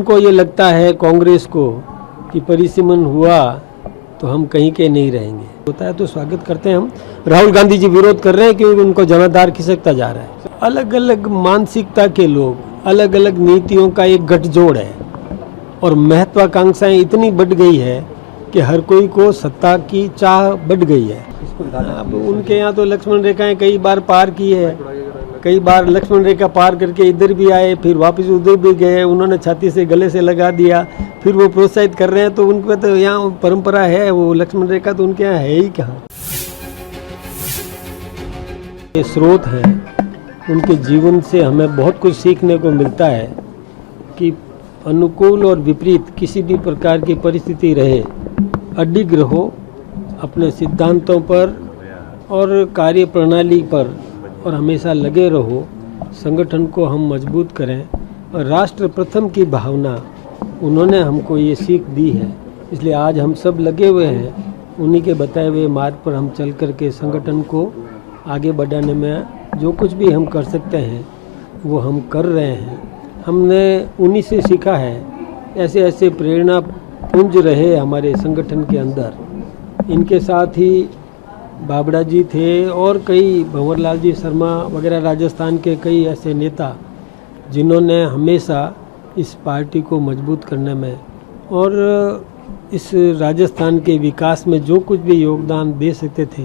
उनको ये लगता है कांग्रेस को कि परिसीमन हुआ तो हम कहीं के नहीं रहेंगे। होता है तो स्वागत करते हैं हम। राहुल गांधी जी विरोध कर रहे हैं क्योंकि उनको जनाधार खिसकता जा रहा है। अलग अलग मानसिकता के लोग, अलग अलग नीतियों का एक गठजोड़ है और महत्वाकांक्षाएं इतनी बढ़ गई है कि हर कोई को सत्ता की चाह बढ़ गई है। अब उनके यहाँ तो लक्ष्मण रेखाएं कई बार पार की है, कई बार लक्ष्मण रेखा पार करके इधर भी आए, फिर वापस उधर भी गए, उन्होंने छाती से गले से लगा दिया, फिर वो प्रोत्साहित कर रहे हैं। तो उनके तो यहाँ परंपरा है, वो लक्ष्मण रेखा तो उनके यहाँ है ही कहाँ। ये स्रोत है, उनके जीवन से हमें बहुत कुछ सीखने को मिलता है कि अनुकूल और विपरीत किसी भी प्रकार की परिस्थिति रहे, अडिग रहो अपने सिद्धांतों पर और कार्य प्रणाली पर और हमेशा लगे रहो। संगठन को हम मजबूत करें और राष्ट्र प्रथम की भावना उन्होंने हमको ये सीख दी है, इसलिए आज हम सब लगे हुए हैं। उन्हीं के बताए हुए मार्ग पर हम चल कर के संगठन को आगे बढ़ाने में जो कुछ भी हम कर सकते हैं वो हम कर रहे हैं। हमने उन्हीं से सीखा है। ऐसे ऐसे प्रेरणा पुंज रहे हमारे संगठन के अंदर। इनके साथ ही बाबड़ा जी थे और कई भंवरलाल जी शर्मा वगैरह राजस्थान के कई ऐसे नेता जिन्होंने हमेशा इस पार्टी को मजबूत करने में और इस राजस्थान के विकास में जो कुछ भी योगदान दे सकते थे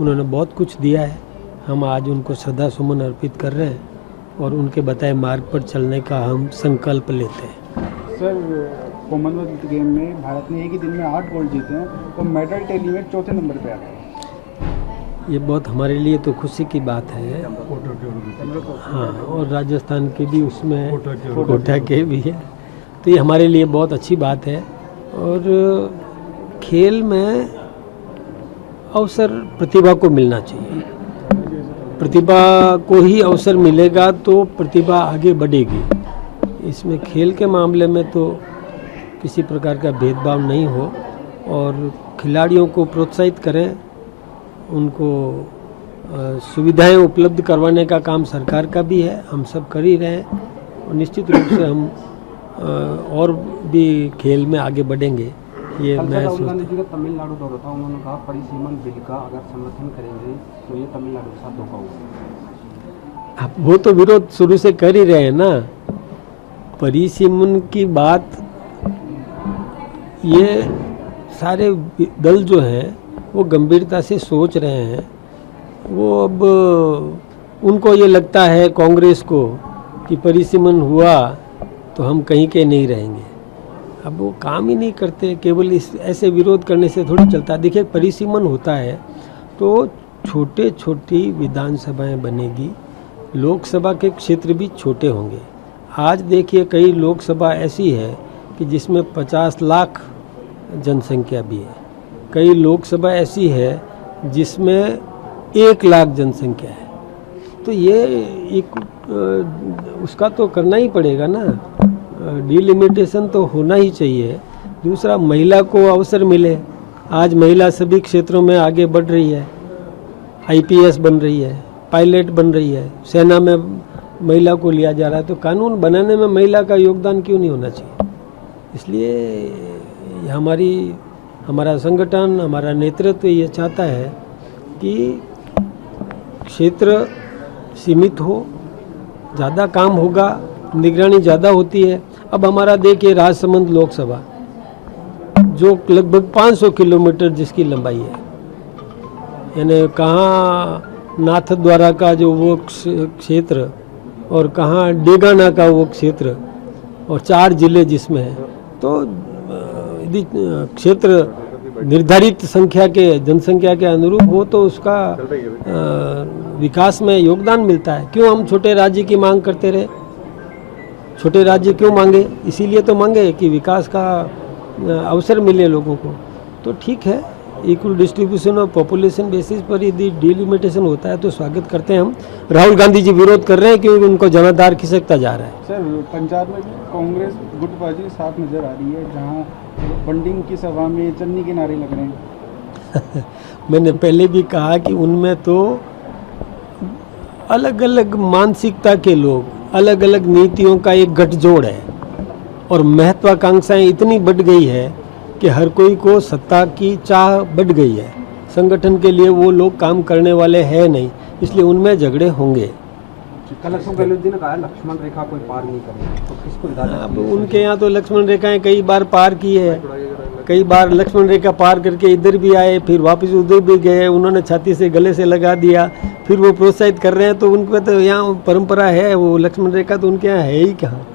उन्होंने बहुत कुछ दिया है। हम आज उनको श्रद्धा सुमन अर्पित कर रहे हैं और उनके बताए मार्ग पर चलने का हम संकल्प लेते हैं। सर, कॉमनवेल्थ गेम में भारत ने एक ही दिन में 8 गोल्ड जीते हैं, तो मेडल टैली में चौथे नंबर पे आ गए। ये बहुत हमारे लिए तो खुशी की बात है। हाँ, और राजस्थान के भी उसमें कोटा के भी है, तो ये हमारे लिए बहुत अच्छी बात है। और खेल में अवसर प्रतिभा को मिलना चाहिए। प्रतिभा को ही अवसर मिलेगा तो प्रतिभा आगे बढ़ेगी। इसमें खेल के मामले में तो किसी प्रकार का भेदभाव नहीं हो और खिलाड़ियों को प्रोत्साहित करें, उनको सुविधाएं उपलब्ध करवाने का काम सरकार का भी है, हम सब कर ही रहे हैं और निश्चित रूप से हम और भी खेल में आगे बढ़ेंगे। ये मैं राहुल गांधी जी का तमिलनाडु दौरा था, उन्होंने कहा परिसीमन बिल का अगर समर्थन करेंगे तो ये तमिलनाडु के साथ धोखा होगा। अब वो तो विरोध शुरू से कर ही रहे हैं ना। परिसीमन की बात ये सारे दल जो हैं वो गंभीरता से सोच रहे हैं। वो अब उनको ये लगता है कांग्रेस को कि परिसीमन हुआ तो हम कहीं के नहीं रहेंगे। अब वो काम ही नहीं करते, केवल इस ऐसे विरोध करने से थोड़ी चलता। देखिए, परिसीमन होता है तो छोटे छोटी विधानसभाएं बनेगी, लोकसभा के क्षेत्र भी छोटे होंगे। आज देखिए कई लोकसभा ऐसी है कि जिसमें 50 लाख जनसंख्या भी है, कई लोकसभा ऐसी है जिसमें 1 लाख जनसंख्या है। तो ये एक उसका तो करना ही पड़ेगा ना, डिलिमिटेशन तो होना ही चाहिए। दूसरा, महिला को अवसर मिले। आज महिला सभी क्षेत्रों में आगे बढ़ रही है, आईपीएस बन रही है, पायलट बन रही है, सेना में महिला को लिया जा रहा है। तो कानून बनाने में महिला का योगदान क्यों नहीं होना चाहिए? इसलिए हमारा संगठन, हमारा नेतृत्व ये चाहता है कि क्षेत्र सीमित हो, ज़्यादा काम होगा, निगरानी ज़्यादा होती है। अब हमारा देखिए राजसमंद लोकसभा जो लगभग 500 किलोमीटर जिसकी लंबाई है, यानी कहाँ नाथद्वारा का जो वो क्षेत्र और कहाँ डेगाना का वो क्षेत्र और 4 जिले जिसमें है, तो यदि क्षेत्र निर्धारित संख्या के जनसंख्या के अनुरूप हो तो उसका विकास में योगदान मिलता है। क्यों हम छोटे राज्य की मांग करते रहे? छोटे राज्य क्यों मांगे? इसीलिए तो मांगे कि विकास का अवसर मिले लोगों को। तो ठीक है, इक्वल डिस्ट्रीब्यूशन और पॉपुलेशन बेसिस पर यदि डिलिमिटेशन होता है तो स्वागत करते हैं हम। राहुल गांधी जी विरोध कर रहे हैं क्योंकि उनको जनाधार खिसकता जा रहा है। सर, पंजाब में भी कांग्रेस गुटबाजी साफ नजर आ रही है, जहां बंडिंग की सभा में चन्नी के नारे लग रहे हैं। मैंने पहले भी कहा कि उनमें तो अलग अलग मानसिकता के लोग, अलग अलग नीतियों का एक गठजोड़ है और महत्वाकांक्षाएं इतनी बढ़ गई है कि हर कोई को सत्ता की चाह बढ़ गई है। संगठन के लिए वो लोग काम करने वाले हैं नहीं, इसलिए उनमें झगड़े होंगे। कल अशोक गहलोत जी ने कहा लक्ष्मण रेखा कोई पार नहीं करेगा, तो किसको इजाजत अब दी? उनके यहाँ तो लक्ष्मण रेखाएं कई बार पार की है, कई बार लक्ष्मण रेखा पार करके इधर भी आए, फिर वापस उधर भी गए, उन्होंने छाती से गले से लगा दिया, फिर वो प्रोत्साहित कर रहे हैं, तो उनके तो यहाँ परंपरा है, वो लक्ष्मण रेखा तो उनके यहाँ है ही कहाँ।